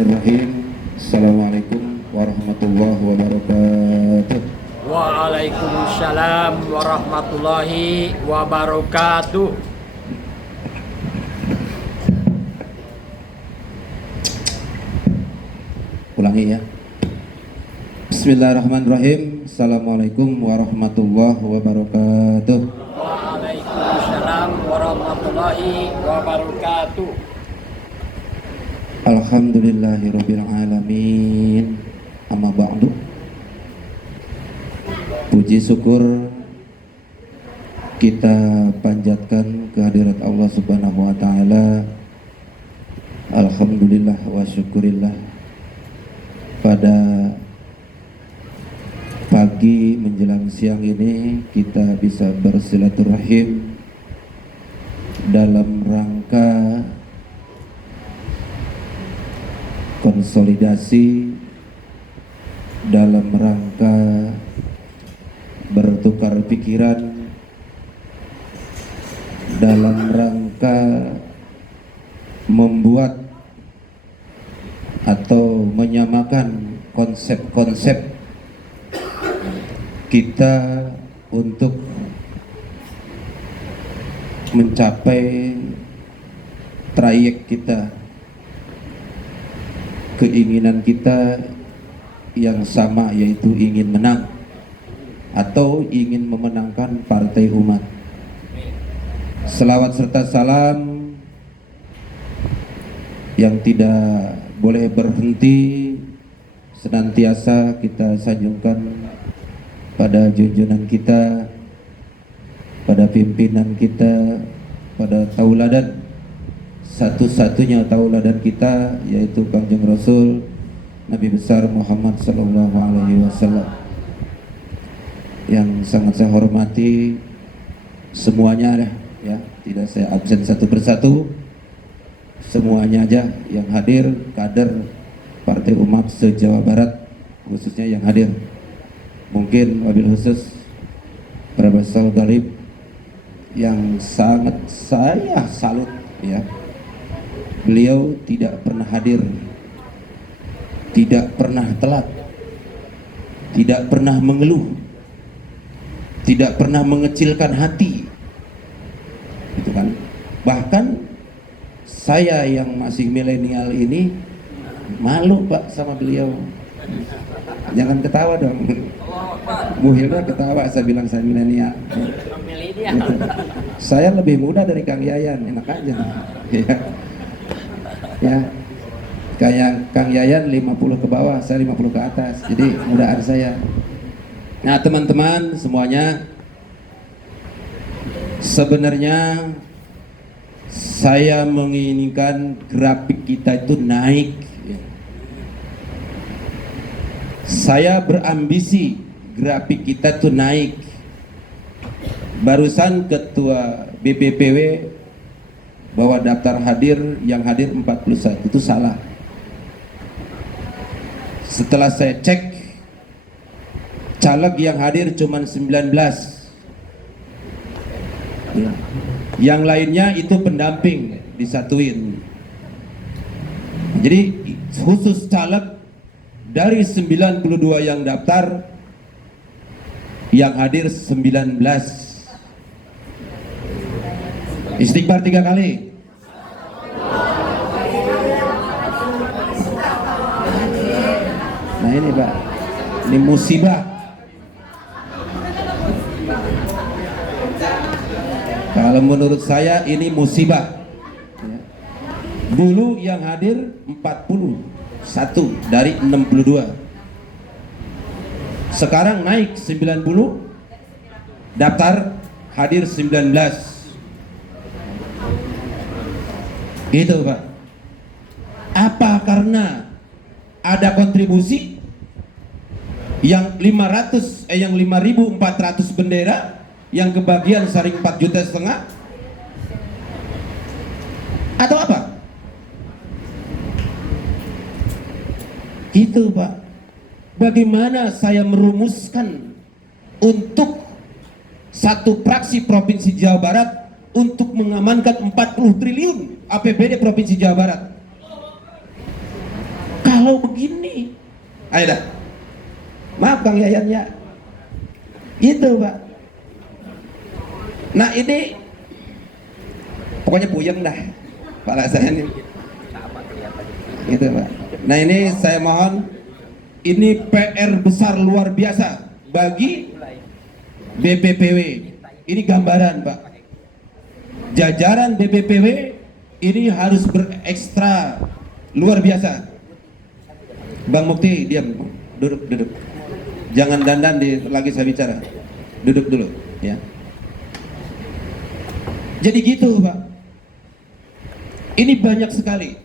Bismillahirrahmanirrahim. Assalamualaikum warahmatullahi wabarakatuh. Waalaikumsalam warahmatullahi wabarakatuh. Ulangi ya. Bismillahirrahmanirrahim. Assalamualaikum warahmatullahi wabarakatuh. Waalaikumsalam warahmatullahi wabarakatuh. Alhamdulillahirabbil alamin. Amma ba'du. Puji syukur kita panjatkan kehadirat Allah Subhanahu wa taala. Alhamdulillah wa syukurillah. Pada pagi menjelang siang ini kita bisa bersilaturahim dalam rangka konsolidasi, dalam rangka bertukar pikiran, dalam rangka membuat atau menyamakan konsep-konsep kita untuk mencapai trayek kita, keinginan kita yang sama, yaitu ingin menang atau ingin memenangkan partai umat. Selawat serta salam yang tidak boleh berhenti senantiasa kita sanjungkan pada junjungan kita, pada pimpinan kita, pada tauladan, satu-satunya tauladan kita, yaitu Kanjeng Rasul Nabi besar Muhammad sallallahu alaihi wasallam. Yang sangat saya hormati semuanya ya, tidak saya absen satu persatu. Semuanya aja yang hadir, kader Partai Umat se-Jawa Barat khususnya yang hadir. Mungkin wabil khusus Profesor Galib yang sangat saya salut ya. Beliau tidak pernah hadir, tidak pernah telat, tidak pernah mengeluh, tidak pernah mengecilkan hati, gitu kan. Bahkan saya yang masih milenial ini malu Pak sama beliau. Jangan ketawa dong. Bu Hilda ketawa, saya bilang saya milenial. Gitu. Saya lebih muda dari Kang Yayan, enak aja. Ya, kayak Kang Yayan 50 ke bawah, saya 50 ke atas, jadi mudaan saya. Nah teman-teman semuanya, sebenarnya saya menginginkan grafik kita itu naik. Saya berambisi grafik kita itu naik. Barusan Ketua BPPW bahwa daftar hadir yang hadir 41 itu salah. Setelah saya cek, caleg yang hadir cuma 19 ya. Yang lainnya itu pendamping disatuin. Jadi khusus caleg dari 92 yang daftar, yang hadir 19. Istighfar 3 kali. Nah ini Pak, ini musibah. Kalau menurut saya ini musibah. Dulu yang hadir 41 dari 62. Sekarang naik 90, daftar hadir 19. Gitu Pak. Apa karena ada kontribusi yang 5.400 bendera yang kebagian saring 4,5 juta atau apa? Itu Pak. Bagaimana saya merumuskan untuk satu fraksi Provinsi Jawa Barat untuk mengamankan 40 triliun APBD Provinsi Jawa Barat. Kalau begini, ayo dah. Maaf Kang Yayan ya. Gitu Pak. Nah ini pokoknya puyeng dah kepala saya ini. Gitu Pak. Nah ini saya mohon, ini PR besar luar biasa bagi BPPW. Ini gambaran Pak. Jajaran BPPW ini harus berekstra luar biasa. Bang Mukti diam, duduk. Jangan dandan lagi saya bicara. Duduk dulu ya. Jadi gitu Pak. Ini banyak sekali.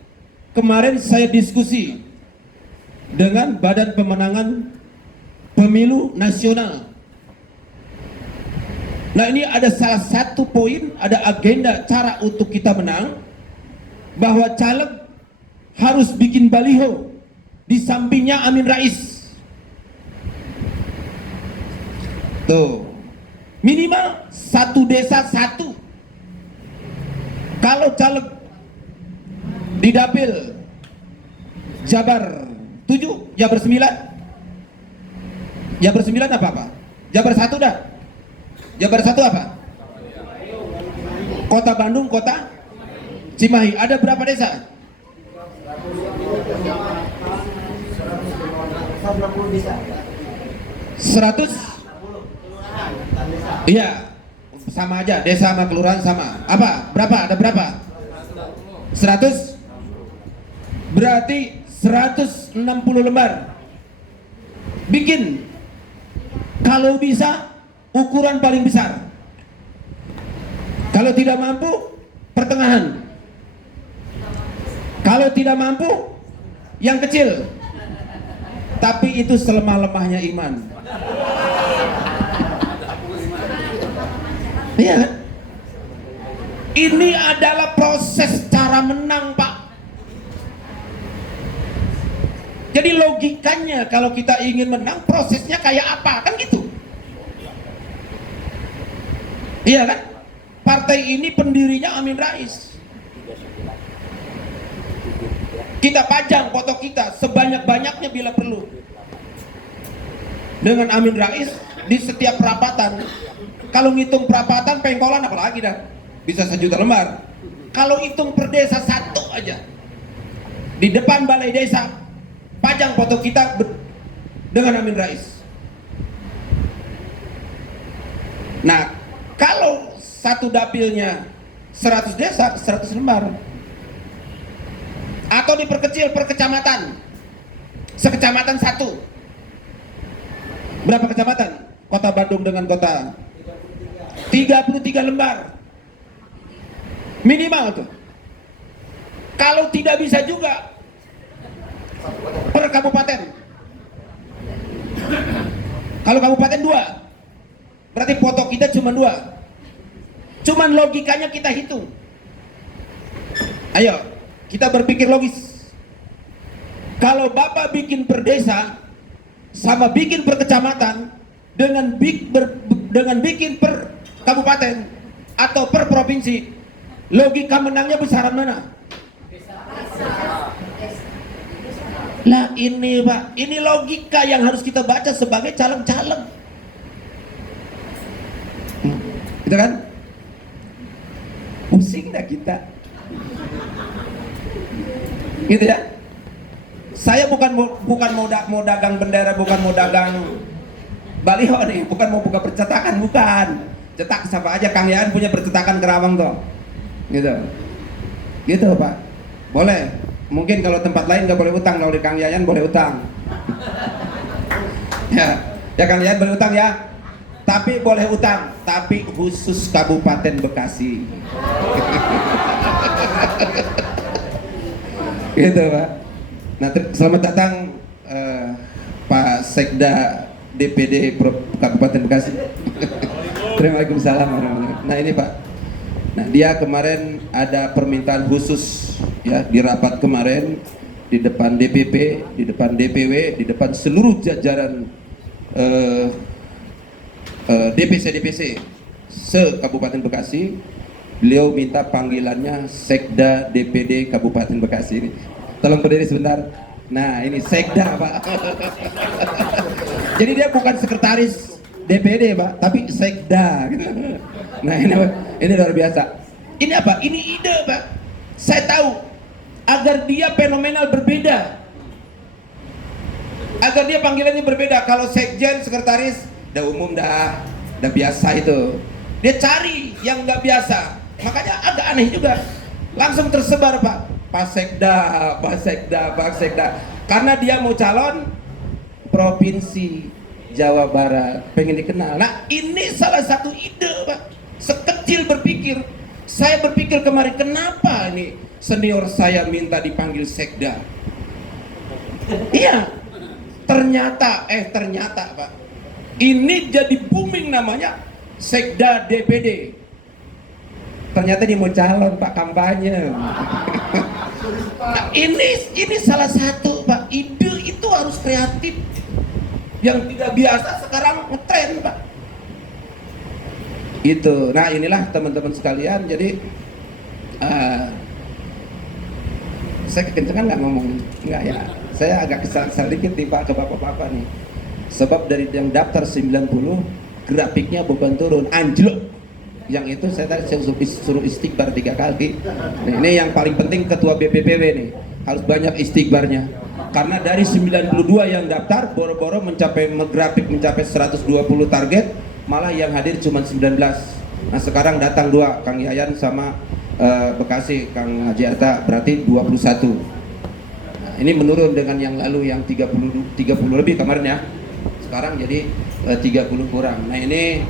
Kemarin saya diskusi dengan Badan Pemenangan Pemilu Nasional. Nah ini ada salah satu poin, ada agenda cara untuk kita menang, bahwa caleg harus bikin baliho di sampingnya Amin Rais. Tuh, minimal satu desa satu. Kalau caleg di dapil Jabar 7, Jabar 9, Jabar 9 apa? Jabar 1 dah. Jabar 1 apa? Kota Bandung, Kota Cimahi. Ada berapa desa? 100? Iya, sama aja, desa sama kelurahan sama. Apa? Berapa? Ada berapa? 100? Berarti 160 lembar. Bikin, kalau bisa ukuran paling besar. Kalau tidak mampu, pertengahan. Kalau tidak mampu, yang kecil. Tapi itu selemah-lemahnya iman. Iya kan? Ini adalah proses cara menang Pak. Jadi logikanya kalau kita ingin menang, prosesnya kayak apa? Kan gitu. Iya kan? Partai ini pendirinya Amin Rais. Kita pajang foto kita sebanyak-banyaknya bila perlu. Dengan Amin Rais di setiap perapatan. Kalau ngitung perapatan pengkolan apalagi dah. Bisa 1 juta lembar. Kalau hitung per desa satu aja. Di depan balai desa pajang foto kita dengan Amin Rais. Nah, kalau satu dapilnya 100 desa, 100 lembar. Atau diperkecil per kecamatan. Sekecamatan 1. Berapa kecamatan? Kota Bandung dengan kota 33 lembar. Minimal tuh. Kalau tidak bisa juga per kabupaten. Kalau kabupaten 2, berarti foto kita cuma 2. Cuman logikanya kita hitung. Ayo, kita berpikir logis. Kalau Bapak bikin per desa sama bikin per kecamatan dengan bikin per kabupaten atau per provinsi, logika menangnya besaran mana? Lah ini Pak, ini logika yang harus kita baca sebagai caleg-caleg. Gitu kan? Pusing dah kita. Gitu ya. Saya bukan mau dagang bendera, bukan mau dagang baliho nih, bukan mau buka percetakan, bukan. Cetak siapa aja, Kang Yayan punya percetakan Kerawang tuh. Gitu. Gitu Pak. Boleh. Mungkin kalau tempat lain nggak boleh utang, kalau di Kang Yayan boleh utang. Ya Kang Yayan boleh utang ya. Tapi boleh utang, tapi khusus Kabupaten Bekasi. Gitu Pak. Nah, selamat datang Pak Sekda DPD Kabupaten Bekasi. Waalaikumsalam warahmatullahi. Nah ini Pak. Nah dia kemarin ada permintaan khusus ya di rapat kemarin di depan DPP, di depan DPW, di depan seluruh jajaran DPC se Kabupaten Bekasi. Beliau minta panggilannya Sekda DPD Kabupaten Bekasi ini. Tolong berdiri sebentar. Nah ini sekda Pak. Jadi dia bukan sekretaris DPD Pak, tapi sekda. Nah ini luar biasa. Ini apa? Ini ide Pak. Saya tahu agar dia fenomenal berbeda, agar dia panggilannya berbeda. Kalau sekjen, sekretaris, udah umum, udah biasa itu. Dia cari yang nggak biasa, makanya agak aneh juga. Langsung tersebar Pak Sekda, Pak Sekda, Pak Sekda. Karena dia mau calon provinsi Jawa Barat, pengen dikenal. Nah ini salah satu ide Pak. Sekecil berpikir, saya berpikir kemarin, kenapa ini senior saya minta dipanggil Sekda? Iya, ternyata Pak, ini jadi booming namanya Sekda DPD. Ternyata dia mau calon Pak, kampanye. Nah, ini salah satu Pak, ide itu harus kreatif. Yang tidak biasa sekarang ngetren Pak. Itu. Nah inilah teman-teman sekalian. Jadi saya kekencengan nggak ngomong, nggak ya. Saya agak kesal sedikit nih Pak ke bapak-bapak nih. Sebab dari yang daftar 90 grafiknya bukan turun, anjlok. Yang itu saya suruh istighbar 3 kali. Nah, ini yang paling penting ketua BPPW nih, harus banyak istighbarnya. Karena dari 92 yang daftar, boro-boro grafik mencapai 120 target, malah yang hadir cuma 19. Nah sekarang datang 2, Kang Yayan sama Bekasi, Kang Haji Atta, berarti 21. Nah, ini menurun dengan yang lalu yang 30 lebih kemarin ya. Sekarang jadi 30 kurang. Nah ini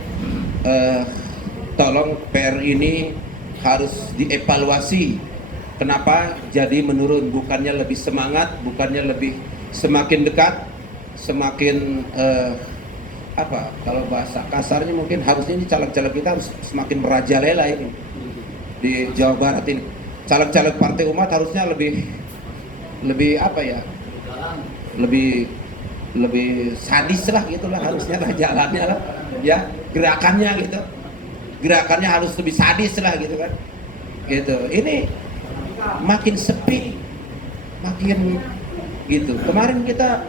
tolong PR ini harus dievaluasi. Kenapa jadi menurun? Bukannya lebih semangat, bukannya lebih semakin dekat, semakin kalau bahasa kasarnya mungkin harusnya ini caleg-caleg kita harus semakin merajalela ini di Jawa Barat ini. Caleg-caleg Partai Umat harusnya lebih sadis lah gitulah, harusnya lah jalannya lah ya, gerakannya harus lebih sadis lah gitu kan gitu. Ini makin sepi, makin gitu. Kemarin kita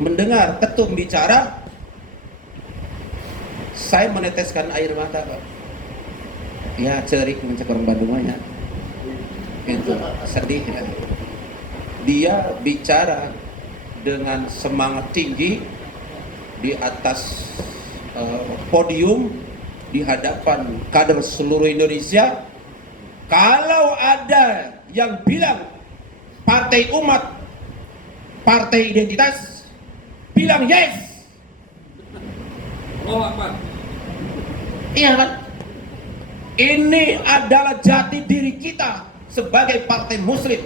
mendengar ketum bicara, saya meneteskan air mata Pak. Ya cerik mencek orang Bandungnya itu sedih ya. Dia bicara dengan semangat tinggi di atas podium di hadapan kader seluruh Indonesia. Kalau ada yang bilang Partai Umat partai identitas, bilang yes. Iya kan? Ini adalah jati diri kita sebagai partai muslim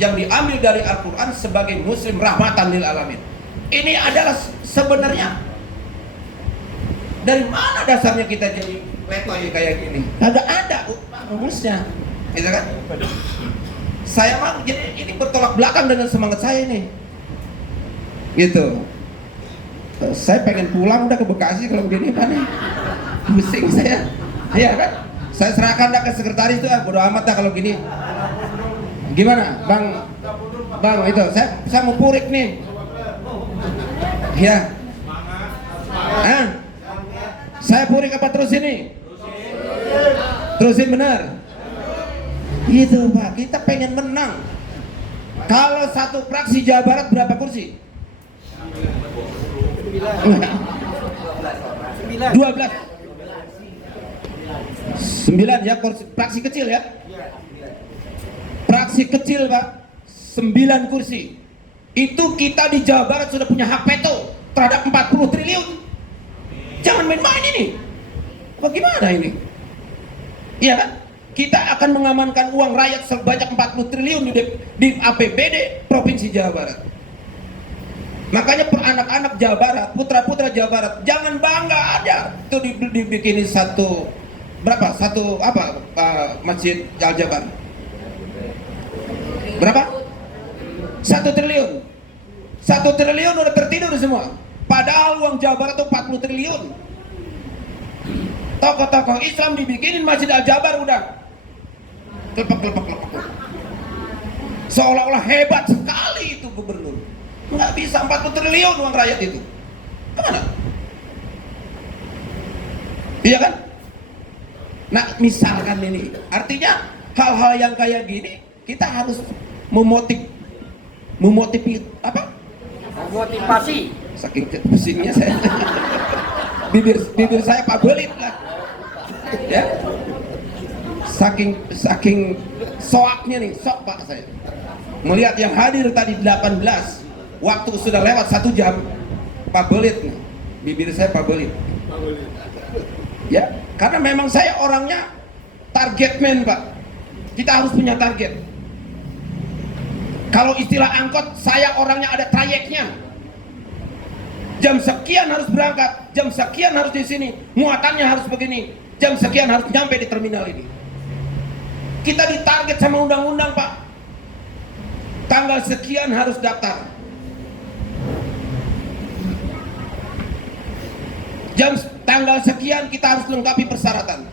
yang diambil dari Al-Quran sebagai muslim rahmatan lil alamin. Ini adalah sebenarnya, dari mana dasarnya kita jadi letoy kayak gini? Kagak ada rumusnya, gitu kan? Saya mah jadi ini bertolak belakang dengan semangat saya ini, gitu. Saya pengen pulang udah ke Bekasi kalau begini kan, pusing saya, ya kan? Saya serahkan dah ke sekretaris itu, bodo amat dah kalau gini. Gimana, bang itu, saya mau purik nih, ya. Saya purik apa terus ini? Terusin benar. Gitu Pak, kita pengen menang. Kalau satu fraksi Jawa Barat berapa kursi? 12. 9 ya, fraksi kecil ya. Fraksi kecil Pak, 9 kursi. Itu kita di Jawa Barat sudah punya hak veto terhadap 40 triliun. Jangan main-main ini. Bagaimana ini? Iya kan? Kita akan mengamankan uang rakyat sebanyak 40 triliun di APBD Provinsi Jawa Barat. Makanya anak-anak Jawa Barat, putra-putra Jawa Barat, jangan bangga aja itu dibikinin satu Masjid Al-Jabar. Berapa? 1 triliun. 1 triliun udah tertidur semua. Padahal uang Jawa Barat itu 40 triliun. Tokoh-tokoh Islam dibikinin Masjid Al-Jabar udah. Kelepek. Seolah-olah hebat sekali itu gubernur. Nggak bisa, 40 triliun uang rakyat itu. Kemana? Iya kan? Nah, misalkan ini, artinya hal-hal yang kayak gini kita harus Memotivasi. saking pusingnya saya bibir saya pabelit lah ya, saking soaknya nih, sok pak saya melihat yang hadir tadi 18, waktu sudah lewat 1 jam, pabelit nih, bibir saya pabelit ya, karena memang saya orangnya target man pak, kita harus punya target. Kalau istilah angkot, saya orangnya ada trayeknya. Jam sekian harus berangkat, jam sekian harus di sini, muatannya harus begini, jam sekian harus nyampe di terminal ini. Kita ditarget sama undang-undang pak. Tanggal sekian harus daftar. Tanggal sekian kita harus lengkapi persyaratan.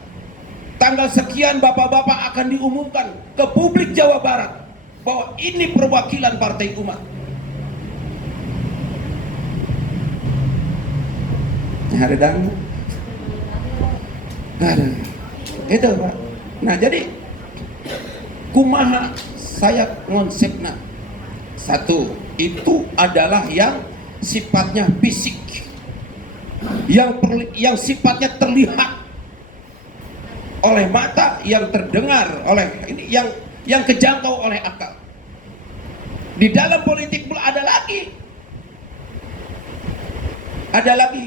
Tanggal sekian bapak-bapak akan diumumkan ke publik Jawa Barat bahwa ini perwakilan Partai Umat. Ada dana, nggak ada. Itu pak. Nah jadi kumaha saya konsepnya. Satu, itu adalah yang sifatnya fisik, yang sifatnya terlihat oleh mata, yang terdengar oleh ini, yang kejangkau oleh akal. Di dalam politik pun ada lagi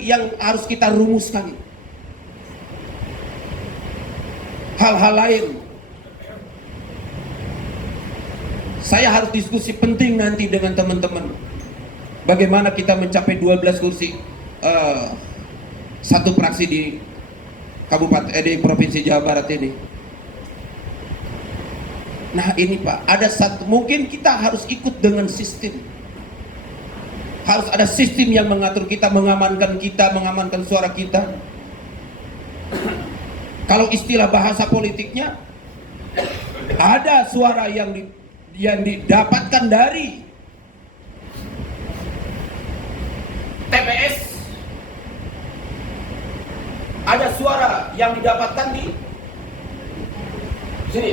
yang harus kita rumuskan, hal-hal lain. Saya harus diskusi penting nanti dengan teman-teman, bagaimana kita mencapai 12 kursi satu fraksi di kabupaten di provinsi Jawa Barat ini. Nah ini pak, ada satu, mungkin kita harus ikut dengan sistem. Harus ada sistem yang mengatur kita, mengamankan suara kita. Kalau istilah bahasa politiknya, ada suara yang didapatkan dari TPS, ada suara yang didapatkan di sini,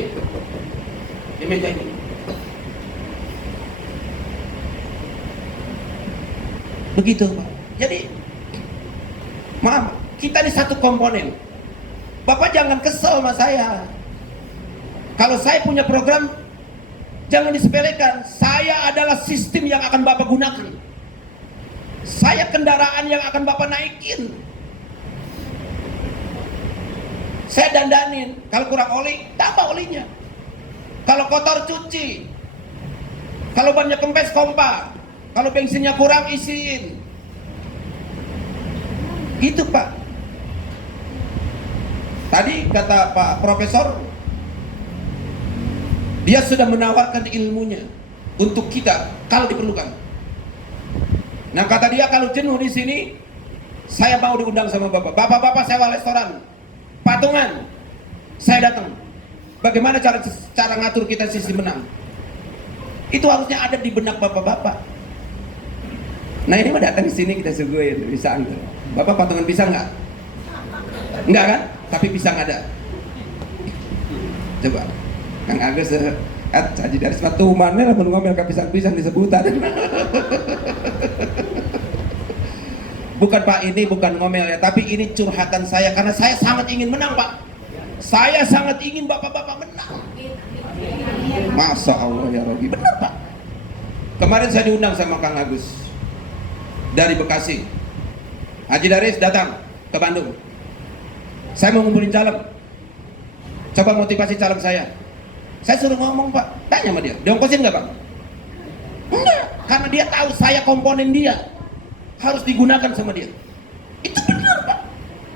di meja ini. Begitu Pak. Jadi maaf, kita ini satu komponen. Bapak jangan kesel sama saya. Kalau saya punya program, jangan disepelekan. Saya adalah sistem yang akan Bapak gunakan. Saya kendaraan yang akan Bapak naikin. Saya dandanin. Kalau kurang oli, tambah olinya. Kalau kotor, cuci. Kalau bannya kempes, kompa. Kalau bensinnya kurang, isiin. Gitu Pak. Tadi kata Pak Profesor, dia sudah menawarkan ilmunya untuk kita kalau diperlukan. Nah kata dia, kalau jenuh di sini, saya mau diundang sama Bapak. Bapak-bapak sewa restoran, patungan, saya datang. Bagaimana cara ngatur kita sisi menang? Itu harusnya ada di benak bapak-bapak. Nah ini mah datang di sini kita suguhin pisang. Bapak patungan pisang nggak? Enggak kan? Tapi pisang ada. Coba, Kang Agus, Haji dari sepatu mana lah ngomel ke pisang-pisang disebutan. Bukan Pak, ini bukan ngomel ya, tapi ini curhatan saya karena saya sangat ingin menang Pak. Saya sangat ingin bapak-bapak menang. Masya Allah ya Rabbi, benar Pak. Kemarin saya diundang sama Kang Agus dari Bekasi. Haji Daris datang ke Bandung. Saya mau ngumpulin caleg. Coba motivasi caleg saya. Saya suruh ngomong Pak, tanya sama dia, diongkosin nggak Pak? Enggak, karena dia tahu saya komponen dia, harus digunakan sama dia. Itu benar Pak.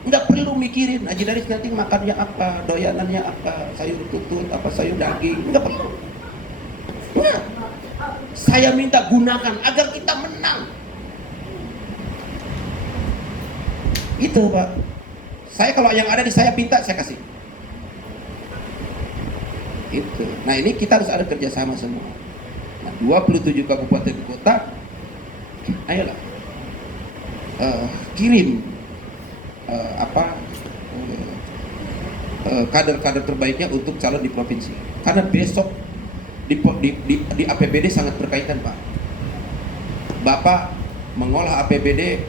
Nggak perlu mikirin Haji Daris nanti makannya apa, doyanannya apa, sayur tutut, apa sayur daging, nggak perlu. Nah, saya minta gunakan agar kita menang. Itu Pak. Saya kalau yang ada di saya pinta, saya kasih. Itu. Nah ini kita harus ada kerjasama semua. Nah, 27 kabupaten kota, ayolah kirim kader-kader terbaiknya untuk calon di provinsi. Karena besok di APBD sangat berkaitan, Pak. Bapak mengolah APBD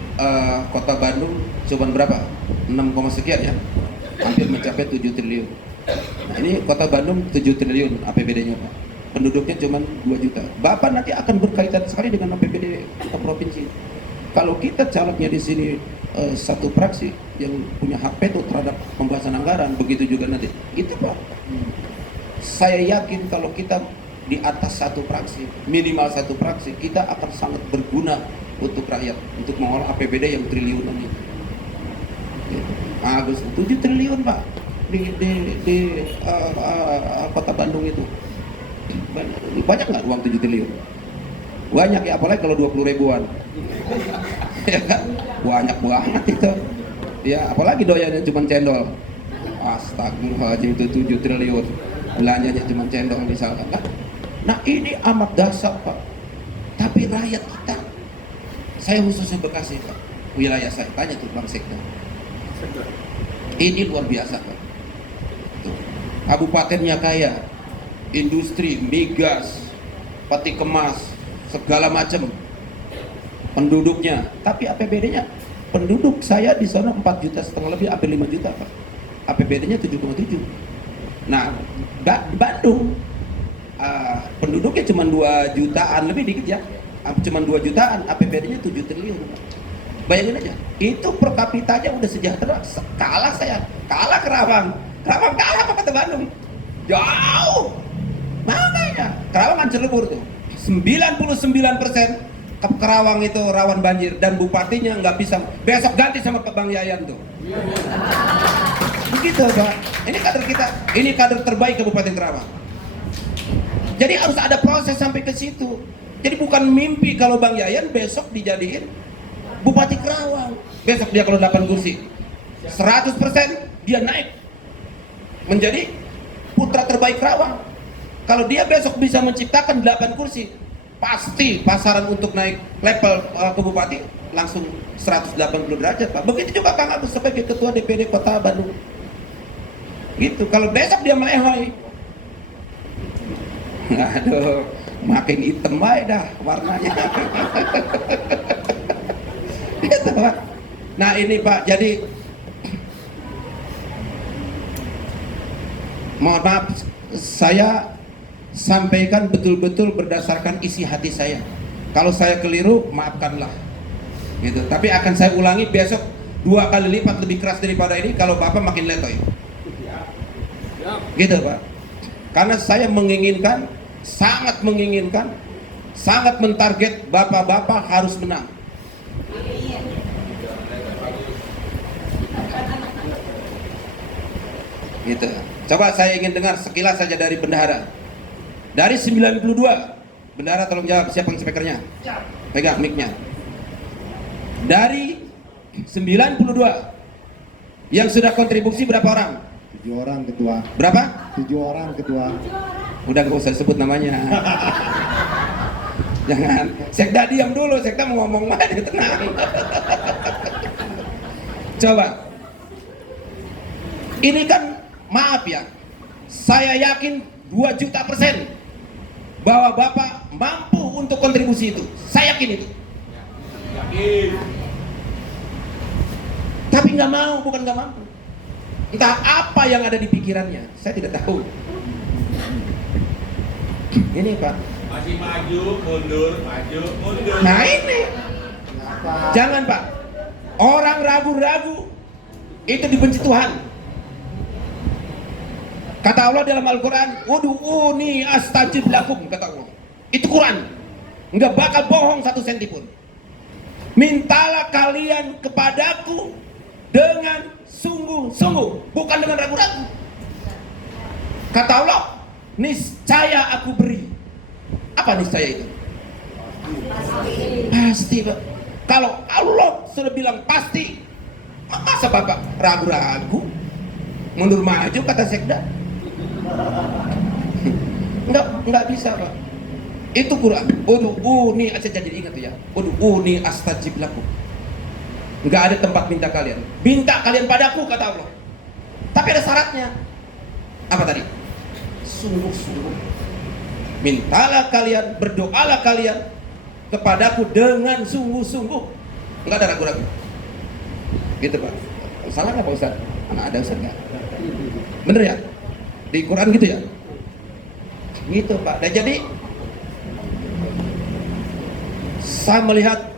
Kota Bandung cuma berapa? 6, sekian ya, hampir mencapai 7 triliun. Nah, ini Kota Bandung 7 triliun APBD-nya, Pak. Penduduknya cuma 2 juta. Bapak nanti akan berkaitan sekali dengan APBD kota provinsi. Kalau kita calegnya di sini satu fraksi yang punya hak veto terhadap pembahasan anggaran, begitu juga nanti. Itu, Pak. Saya yakin kalau kita di atas satu fraksi, minimal satu fraksi, kita akan sangat berguna untuk rakyat, untuk mengolah APBD yang triliunan itu. Agus 7 triliun, Pak, di kota Bandung itu. Banyak nggak uang 7 triliun? Banyak ya, apalagi kalau 20 ribuan. Ya kan? Banyak banget itu. Ya, apalagi doyannya cuma cendol. Astagfirullahaladzim, itu 7 triliun. Belanjanya cuma cendol misalkan. Nah, ini amat dasar, Pak. Tapi rakyat kita, saya khususnya Bekasi, Pak, wilayah saya, tanya tuh Bang Sekda. Ini luar biasa, Pak. Tuh. Kabupatennya kaya, industri, migas, peti kemas, segala macam penduduknya, tapi APBD-nya, penduduk saya di sana 4,5 juta lebih, sampai 5 juta, Pak. APBD-nya 7,7. Nah, di Bandung penduduknya cuma 2 jutaan lebih dikit ya, cuma 2 jutaan, APBD-nya 7 triliun. Bayangin aja, itu per kapitanya udah sejahtera. Kalah saya, kalah Kerawang kalah sama Kota Bandung, jauh. Makanya Kerawang Cirebur tuh 99% Kerawang itu rawan banjir dan bupatinya nggak bisa, besok ganti sama Bang Yayan tuh. Begitu, Pak. Ini kader kita, ini kader terbaik Kabupaten Kerawang. Jadi harus ada proses sampai ke situ. Jadi bukan mimpi kalau Bang Yayan besok dijadiin Bupati Kerawang. Besok dia kalau 8 kursi, 100% dia naik menjadi putra terbaik Kerawang. Kalau dia besok bisa menciptakan 8 kursi, pasti pasaran untuk naik level ke bupati langsung 180 derajat, Pak. Begitu juga Kang Agus sebagai ketua DPD Kota Bandung. Gitu. Kalau besok dia melehoi, aduh, makin hitam aja dah warnanya. Gitu, Pak. Nah ini, Pak, jadi mohon maaf, saya sampaikan betul-betul berdasarkan isi hati saya. Kalau saya keliru, maafkanlah. Gitu. Tapi akan saya ulangi besok 2 kali lipat lebih keras daripada ini kalau Bapak makin letoy. Gitu, Pak. Karena saya menginginkan, sangat menginginkan, sangat mentarget Bapak-bapak harus menang. Gitu. Coba saya ingin dengar sekilas saja dari bendahara. Dari 92, bendahara tolong jawab, siapa yang speakernya? Pegang mic-nya. Dari 92 yang sudah kontribusi berapa orang? 7 orang, Ketua. Berapa? 7 orang, Ketua. Udah gak usah sebut namanya. Jangan. Sekda diam dulu, Sekda mau ngomong mana, tenang. Coba. Ini kan, maaf ya, saya yakin 2 juta % bahwa Bapak mampu untuk kontribusi itu. Saya yakin itu. Yakin. Tapi nggak mau, bukan nggak mampu. Entah apa yang ada di pikirannya, saya tidak tahu. Ini, Pak. Masih maju, mundur, maju, mundur. Nah ini. Jangan, Pak. Orang ragu-ragu itu dibenci Tuhan. Kata Allah dalam Al-Quran, "Ud'uni astajib lakum," kata Allah. Itu Quran. Nggak bakal bohong 1 senti pun. Mintalah kalian kepadaku dengan sungguh-sungguh, bukan dengan ragu-ragu. Kata Allah, niscaya aku beri. Apa niscaya itu? Pasti, Pak. Kalau Allah sudah bilang pasti, masa Bapak ragu-ragu? Mundur maju kata Sekda? Enggak bisa, Pak. Itu Quran. Ud'uni, saya jadi ingat ya. Ud'uni astajib lakum. Enggak ada tempat minta kalian. Minta kalian padaku, kata Allah. Tapi ada syaratnya. Apa tadi? Sungguh-sungguh. Mintalah kalian, berdoalah kalian kepadaku dengan sungguh-sungguh. Enggak ada ragu-ragu. Gitu Pak. Salah nggak Pak Ustaz? Anak ada Ustaz nggak? Bener ya? Di Quran gitu ya? Gitu Pak. Dan jadi saya melihat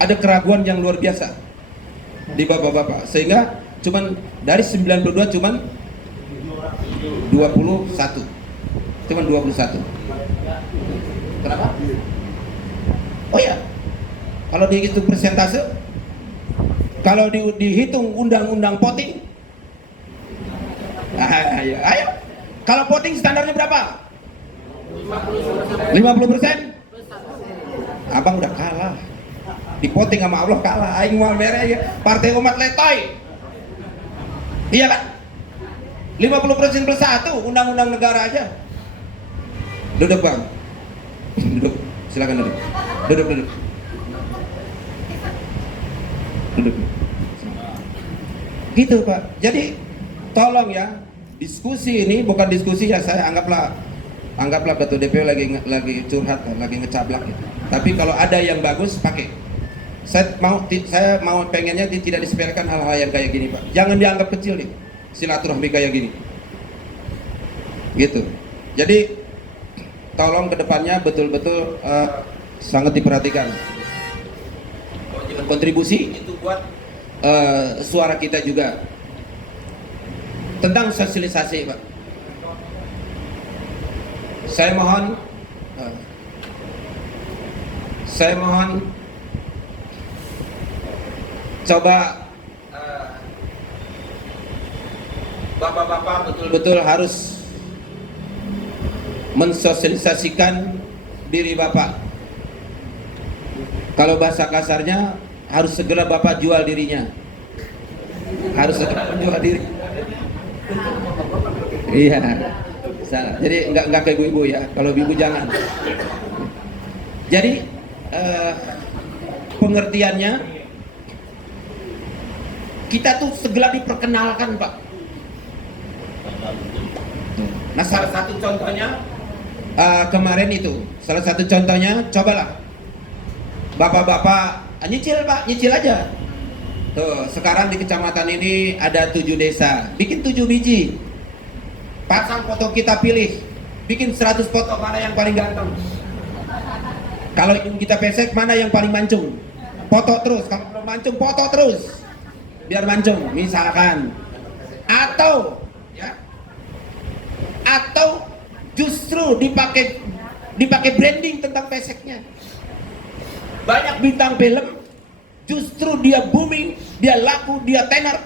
ada keraguan yang luar biasa di bapak-bapak, sehingga cuman dari 92 cuman 21. Cuman 21. Kenapa? Oh ya, kalau dihitung persentase, kalau dihitung undang-undang voting, ayo. Kalau voting standarnya berapa? 50%. Abang udah kalah. Di voting sama Allah kalah. Aing mau merah ya. Partai umat letoy. Iya kan? 50% plus 1 undang-undang negara aja. Duduk Bang. Duduk. Silakan duduk. Duduk. Gitu Pak. Jadi tolong ya, diskusi ini bukan diskusi ya, saya anggaplah ketua DPO lagi curhat, lagi ngecablak gitu. Tapi kalau ada yang bagus pakai. Saya mau pengennya tidak disepelekan hal-hal yang kayak gini Pak. Jangan dianggap kecil nih silaturahmi kayak gini. Gitu. Jadi tolong kedepannya betul-betul sangat diperhatikan. Kontribusi itu buat suara kita juga. Tentang sosialisasi Pak, saya mohon coba bapak-bapak betul-betul harus mensosialisasikan diri bapak. Kalau bahasa kasarnya, harus segera bapak jual dirinya, harus segera menjual diri. Iya, salah. Jadi nggak kayak ibu-ibu ya. Kalau ibu jangan. Jadi pengertiannya, kita tuh segera diperkenalkan Pak. Nah salah satu contohnya kemarin itu, salah satu contohnya, cobalah bapak-bapak nyicil Pak, nyicil aja. Tuh, sekarang di kecamatan ini ada 7 desa, bikin 7 biji, pasang foto kita pilih, bikin 100 foto, mana yang paling ganteng. Kalau ingin kita pesek, mana yang paling mancung, foto terus. Kalau belum mancung, foto terus, biar mancung misalkan. Atau ya, atau justru dipakai branding tentang peseknya. Banyak bintang film justru dia booming, dia laku, dia tenar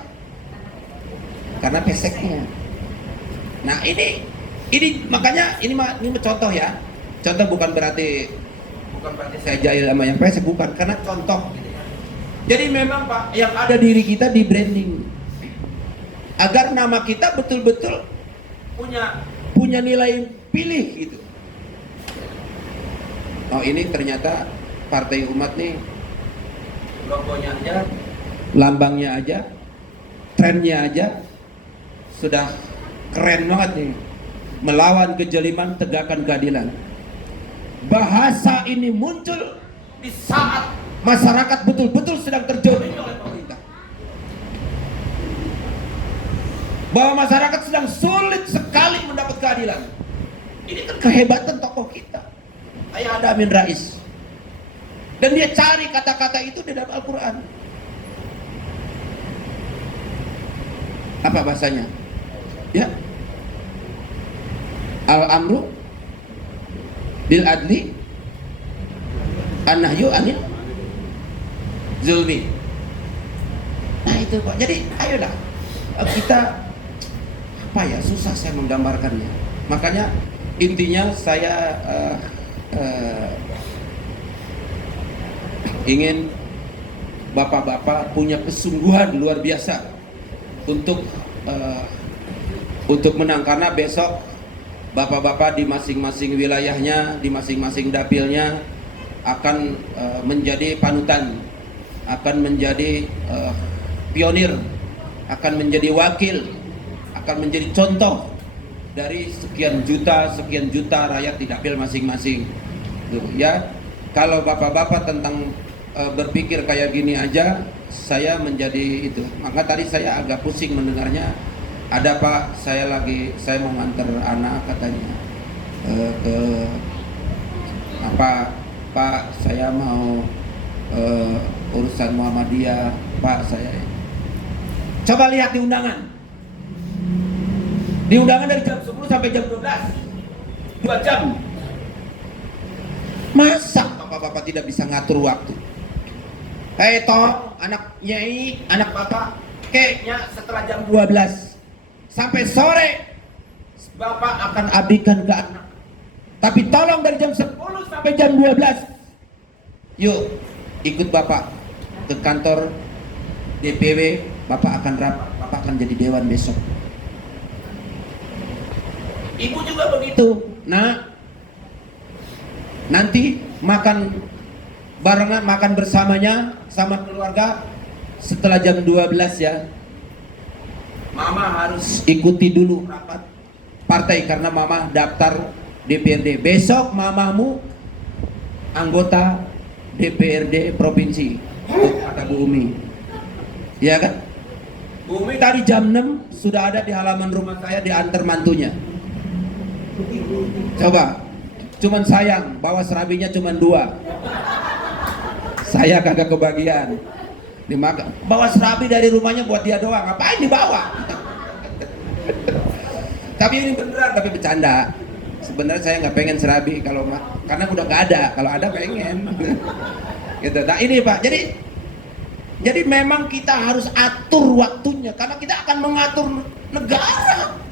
karena peseknya. Nah ini makanya ini contoh ya. Contoh bukan berarti saya jahil sama yang pesek, bukan, karena contoh. Jadi memang Pak, yang ada diri kita di branding agar nama kita betul-betul punya nilai pilih gitu. Oh ini ternyata Partai Umat nih, logonya aja, lambangnya aja, trennya aja sudah keren banget nih. Melawan kejaliman, tegakkan keadilan. Bahasa ini muncul di saat masyarakat betul-betul sedang terjadi oleh pemerintah. Bahwa masyarakat sedang sulit sekali mendapat keadilan. Ini kan kehebatan tokoh kita, Ayah Amin Rais. Dan dia cari kata-kata itu di dalam Al-Quran. Apa bahasanya? Ya, al-amru bil adli an-nahyu anil zulmi. Nah itu Pak. Jadi ayolah kita, apa ya, susah saya menggambarkannya. Makanya intinya saya ingin bapak-bapak punya kesungguhan luar biasa untuk menang, karena besok bapak-bapak di masing-masing wilayahnya, di masing-masing dapilnya akan menjadi panutan, akan menjadi pionir, akan menjadi wakil, akan menjadi contoh dari sekian juta rakyat di dapil masing-masing. Tuh, ya, kalau bapak-bapak tentang berpikir kayak gini aja, saya menjadi itu. Maka tadi saya agak pusing mendengarnya. Ada Pak, saya mau nganter anak katanya ke apa, Pak, saya mau urusan Muhammadiyah, Pak, saya. Coba lihat di undangan. Di undangan dari jam 10 sampai jam 12, 2 jam. Masa bapak-bapak tidak bisa ngatur waktu? Hei toh, anak nyai, anak bapak, kayaknya setelah jam 12 sampai sore bapak akan abdikan ke anak. Tapi tolong dari jam 10 sampai jam 12, yuk ikut bapak ke kantor DPW, bapak akan rapat, bapak akan jadi dewan besok. Ibu juga begitu. Nah, nanti makan barengan, makan bersamanya sama keluarga setelah jam 12 ya. Mama harus ikuti dulu rapat partai karena mama daftar DPRD. Besok mamamu anggota DPRD provinsi, kata Bu Umi. Ya kan? Bu Umi tadi jam 6 sudah ada di halaman rumah saya, diantar mantunya. Coba, cuman sayang bawa serabinya cuman 2. Saya kagak kebagian. Dimakan. Bawa serabi dari rumahnya buat dia doang. Ngapain dibawa? Tapi ini beneran, tapi bercanda. Sebenarnya saya nggak pengen serabi karena udah nggak ada. Kalau ada pengen. Gitu. Nah ini Pak. Jadi memang kita harus atur waktunya karena kita akan mengatur negara.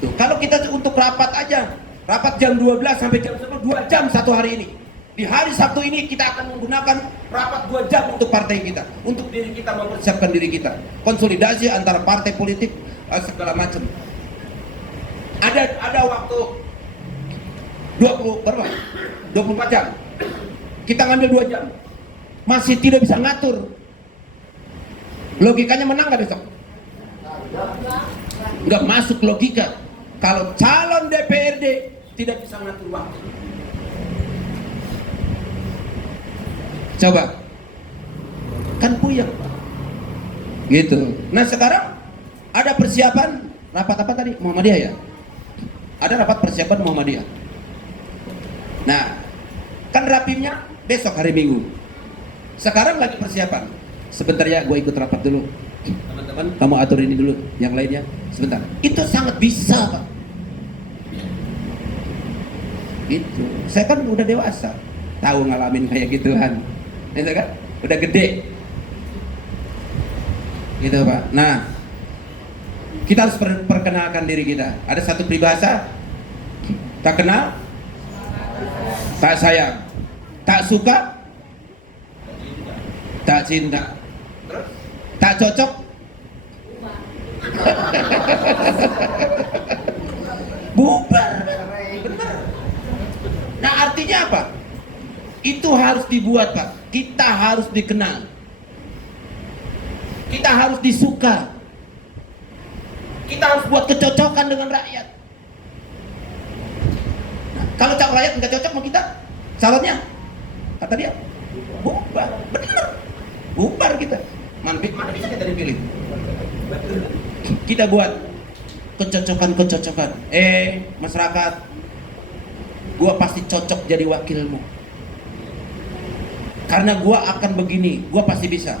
Tuh, kalau kita untuk rapat aja, rapat jam 12 sampai jam 10, 2 jam satu hari ini. Di hari Sabtu ini kita akan menggunakan rapat 2 jam untuk partai kita, untuk diri kita, mempersiapkan diri kita, konsolidasi antara partai politik segala macam. Ada waktu 24 jam, kita ngambil 2 jam, masih tidak bisa ngatur. Logikanya menang nggak besok? Nggak masuk logika. Kalau calon DPRD tidak bisa ngatur waktu. Coba, kan puyeng Pak. Gitu. Nah sekarang ada persiapan rapat apa tadi? Muhammadiyah ya? Ada rapat persiapan Muhammadiyah. Nah, kan rapimnya besok hari Minggu. Sekarang lagi persiapan. Sebentar ya, gue ikut rapat dulu. Teman-teman, kamu atur ini dulu, yang lainnya sebentar. Itu sangat bisa Pak. Gitu. Saya kan udah dewasa, tahu ngalamin kayak gituan. Itu kan udah gede gitu Pak. Nah, kita harus perkenalkan diri kita. Ada satu peribahasa, tak kenal tak sayang, tak suka tak cinta, tak cocok bubar. Benar. Nah artinya apa? Itu harus dibuat Pak. Kita harus dikenal, kita harus disuka, kita harus buat kecocokan dengan rakyat. Nah, kalau rakyat nggak cocok sama kita, calonnya kata dia bubar. Benar, bubar kita. Mana bisa kita dipilih? Kita buat kecocokan. Masyarakat, gua pasti cocok jadi wakilmu. Karena gua akan begini, gua pasti bisa.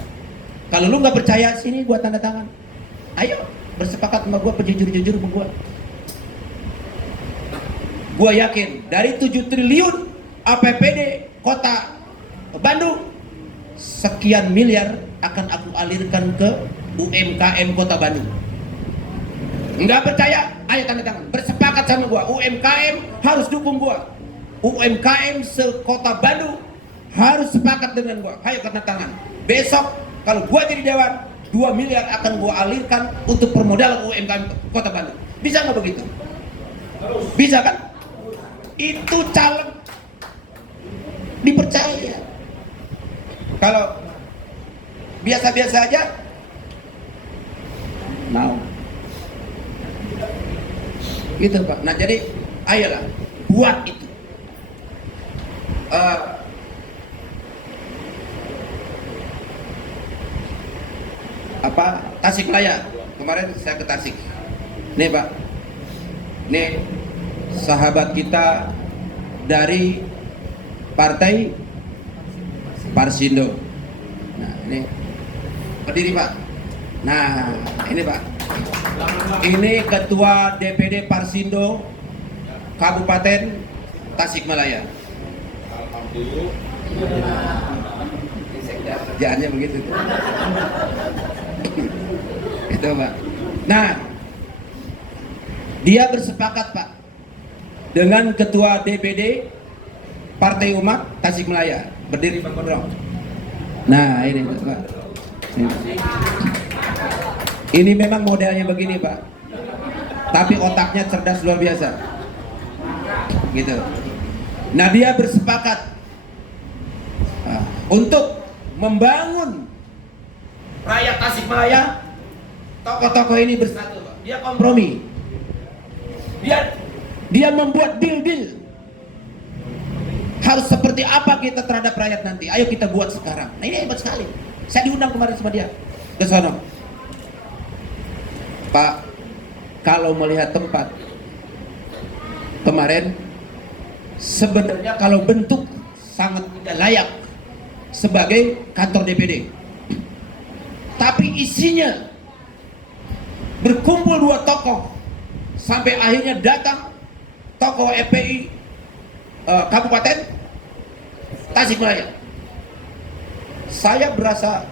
Kalau lu nggak percaya, sini gua tanda tangan. Ayo bersepakat sama gua, jujur sama gua. Gua yakin dari 7 triliun APBD Kota Bandung, sekian miliar akan aku alirkan ke UMKM Kota Bandung. Nggak percaya? Ayo tanda tangan. Bersepakat sama gua, UMKM harus dukung gua. UMKM se-Kota Bandung harus sepakat dengan gua. Ayo tanda tangan. Besok kalau gua jadi dewan, 2 miliar akan gua alirkan untuk permodalan UMKM Kota Bandung. Bisa nggak begitu? Bisa kan? Itu caleg dipercaya. Kalau biasa-biasa aja, mau. Gitu Pak. Nah jadi, ayolah buat itu. Tasikmalaya. Kemarin saya ke Tasik. Nih Pak, nih sahabat kita dari Partai Parsindo. Nah ini berdiri Pak. Nah ini Pak, ini Ketua DPD Parsindo Kabupaten Tasikmalaya. Jangannya begitu. Itu Pak. Nah, dia bersepakat Pak dengan Ketua DPD Partai Umat Tasikmalaya. Berdiri Pak Gondrong. Nah ini Pak. Ini memang modelnya begini Pak, tapi otaknya cerdas luar biasa. Gitu. Nah dia bersepakat untuk membangun rakyat Tasikmalaya. Tokoh-tokoh ini bersatu Pak. Dia kompromi. Dia membuat deal-deal. Harus seperti apa kita terhadap rakyat nanti? Ayo kita buat sekarang. Nah ini hebat sekali. Saya diundang kemarin sama dia ke sono. Pak, kalau melihat tempat kemarin, sebenarnya kalau bentuk sangat tidak layak sebagai kantor DPD, tapi isinya berkumpul dua tokoh, sampai akhirnya datang tokoh FPI Kabupaten Tasikmalaya. Saya berasa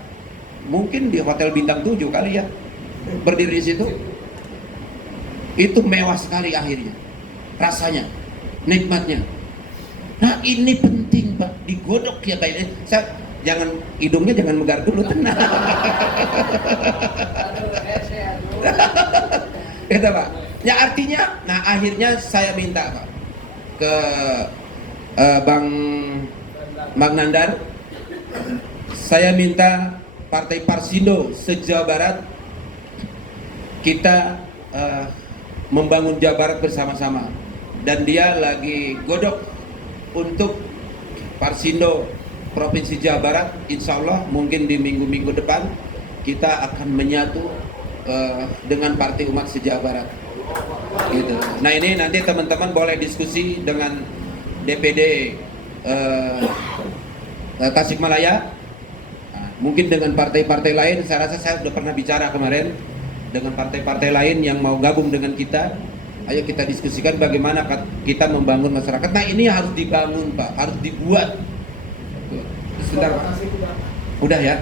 mungkin di Hotel Bintang 7 kali ya, berdiri di situ. Itu mewah sekali akhirnya, rasanya, nikmatnya. Nah ini penting Pak, digodok ya kayaknya. Saya jangan, hidungnya jangan megar dulu, tenang. Itu Pak. Ya artinya, nah akhirnya saya minta Pak ke Bang Magnandar, saya minta Partai Parsindo se-Jawa Barat kita membangun Jawa Barat bersama-sama, dan dia lagi godok untuk Parsindo Provinsi Jawa Barat. Insya Allah mungkin di minggu-minggu depan kita akan menyatu dengan Partai Umat se-Jawa Barat gitu. Nah ini nanti teman-teman boleh diskusi dengan DPD Tasikmalaya, mungkin dengan partai-partai lain. Saya rasa saya sudah pernah bicara kemarin dengan partai-partai lain yang mau gabung dengan kita. Ayo kita diskusikan bagaimana kita membangun masyarakat. Nah ini harus dibangun Pak, harus dibuat. Sebentar Pak. Udah ya?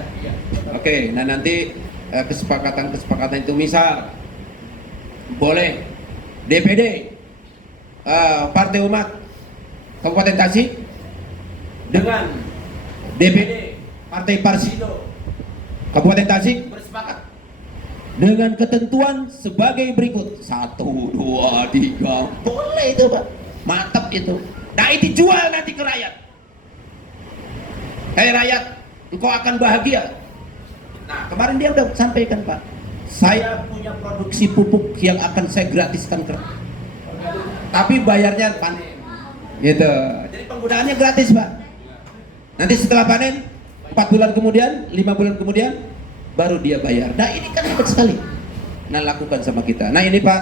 Oke, nah nanti kesepakatan itu misal boleh DPD Partai Umat Kabupaten Tasik dengan DPD Partai Parsindo Kabupaten Tasik bersepakat dengan ketentuan sebagai berikut: 1, 2, 3. Boleh itu Pak, mantap itu. Nah itu jual nanti ke rakyat. Hey rakyat, engkau akan bahagia. Nah kemarin dia udah sampaikan Pak, saya punya produksi pupuk yang akan saya gratiskan ke, tapi bayarnya panen gitu. Jadi penggunaannya gratis Pak. Nanti setelah panen 4 bulan kemudian, 5 bulan kemudian baru dia bayar. Nah ini kan hebat sekali. Nah lakukan sama kita. Nah ini Pak,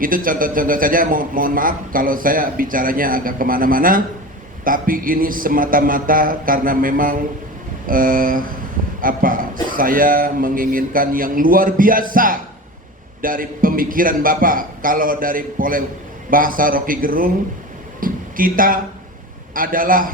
itu contoh-contoh saja. Mohon maaf kalau saya bicaranya agak kemana-mana, tapi ini semata-mata karena memang saya menginginkan yang luar biasa dari pemikiran Bapak. Kalau dari bahasa Rocky Gerung, kita adalah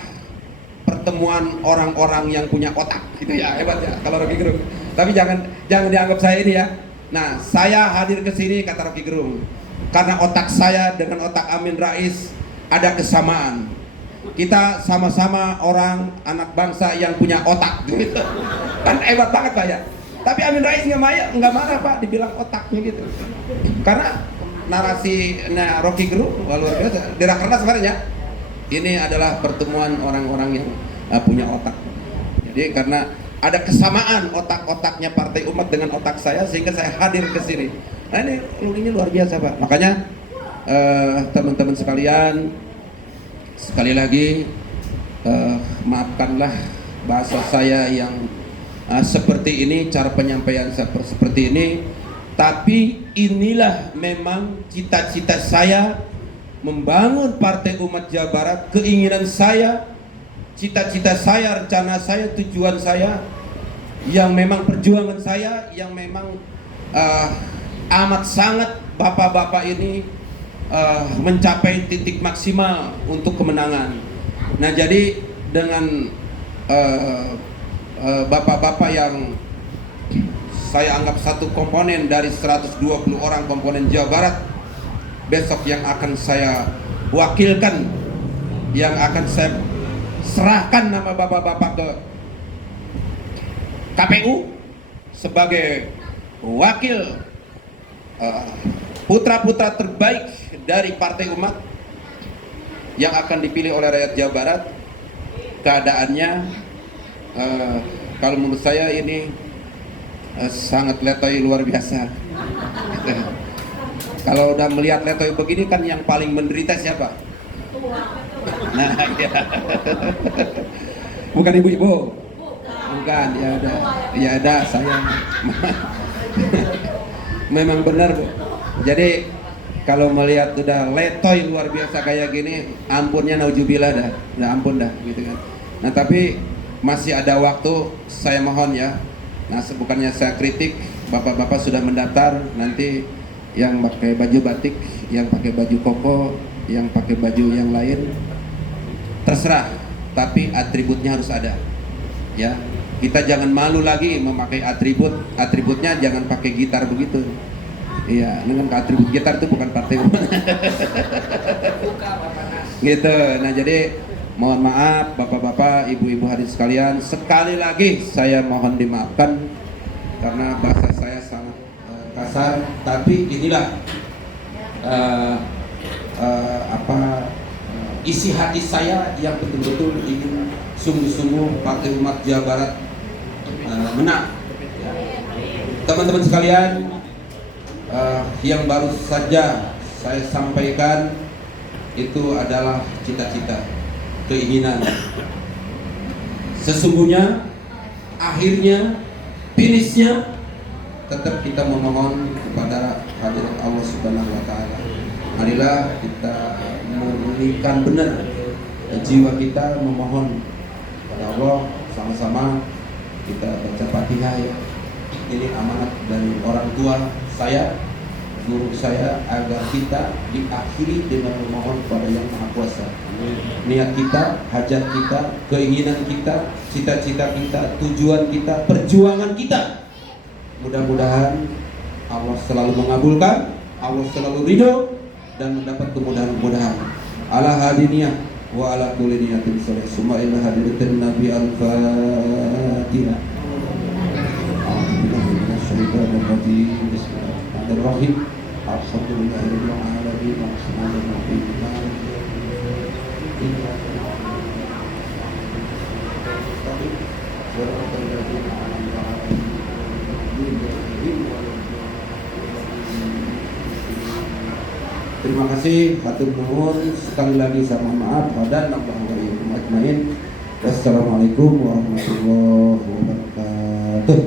pertemuan orang-orang yang punya otak, gitu ya, hebat ya kalau Rocky Gerung. Tapi jangan dianggap saya ini ya. Nah, saya hadir ke sini kata Rocky Gerung karena otak saya dengan otak Amin Rais ada kesamaan. Kita sama-sama orang anak bangsa yang punya otak, gitu. Kan hebat banget Pak ya. Tapi Amin Rais nggak marah Pak, dibilang otaknya gitu. Karena narasi Rocky Gerung luar biasa. Di Rakernas kemarin ya. Ini adalah pertemuan orang-orang yang punya otak. Jadi karena ada kesamaan otak-otaknya Partai Umat dengan otak saya, sehingga saya hadir ke sini. Nah ini luar biasa Pak. Makanya teman-teman sekalian, sekali lagi maafkanlah bahasa saya yang seperti ini, cara penyampaian seperti ini. Tapi inilah memang cita-cita saya membangun Partai Umat Jawa Barat, keinginan saya, cita-cita saya, rencana saya, tujuan saya, yang memang perjuangan saya, yang memang amat sangat bapak-bapak ini mencapai titik maksimal untuk kemenangan. Nah jadi dengan bapak-bapak yang saya anggap satu komponen dari 120 orang komponen Jawa Barat, besok yang akan saya wakilkan, yang akan saya serahkan nama bapak-bapak ke KPU sebagai wakil putra-putra terbaik dari Partai Umat yang akan dipilih oleh rakyat Jawa Barat. Keadaannya kalau menurut saya ini sangat letoy luar biasa. Kalau udah melihat letoy begini kan yang paling menderita siapa? Nah, ya. Bukan ibu-ibu. Bukan, ya ada saya. Memang benar Bu. Jadi kalau melihat udah letoy luar biasa kayak gini, ampunnya naujubillah dah, ampun dah gitu kan. Nah tapi masih ada waktu, saya mohon ya. Nah bukannya saya kritik, bapak-bapak sudah mendaftar, nanti yang pakai baju batik, yang pakai baju koko, yang pakai baju yang lain, terserah. Tapi atributnya harus ada, ya. Kita jangan malu lagi memakai atributnya jangan pakai gitar begitu. Iya, dengan atribut gitar itu bukan Partai Umat. Gitu. Nah jadi mohon maaf bapak-bapak, ibu-ibu hadirin sekalian, sekali lagi saya mohon dimaafkan karena bahasa saya sangat kasar, tapi inilah isi hati saya yang betul-betul ingin sungguh-sungguh Partai Umat Jawa Barat menang. Teman-teman sekalian, yang baru saja saya sampaikan itu adalah cita-cita, keinginan. Sesungguhnya akhirnya, finishnya tetap kita memohon kepada hadirat Allah Subhanahu wa Ta'ala. Marilah kita memurnikan benar jiwa kita, memohon kepada Allah, sama-sama kita baca Fatihah ya. Ini amanat dari orang tua saya, guru saya, agar kita diakhiri dengan memohon kepada Yang Maha Kuasa. Niat kita, hajat kita, keinginan kita, cita-cita kita, tujuan kita, perjuangan kita, mudah-mudahan Allah selalu mengabulkan, Allah selalu ridho dan mendapat kemudahan-kemudahan. Ala hadiniyah wa ala kulli niyatin salih. Summa ila hadiratin Nabi al-Fatihah. Bismillahirrahmanirrahim. Alhamdulillahirabbil alamin. Arrahmanirrahim. Terima kasih, hatur nuhun, sekali lagi saya mohon maaf dan wassalamualaikum warahmatullahi wabarakatuh.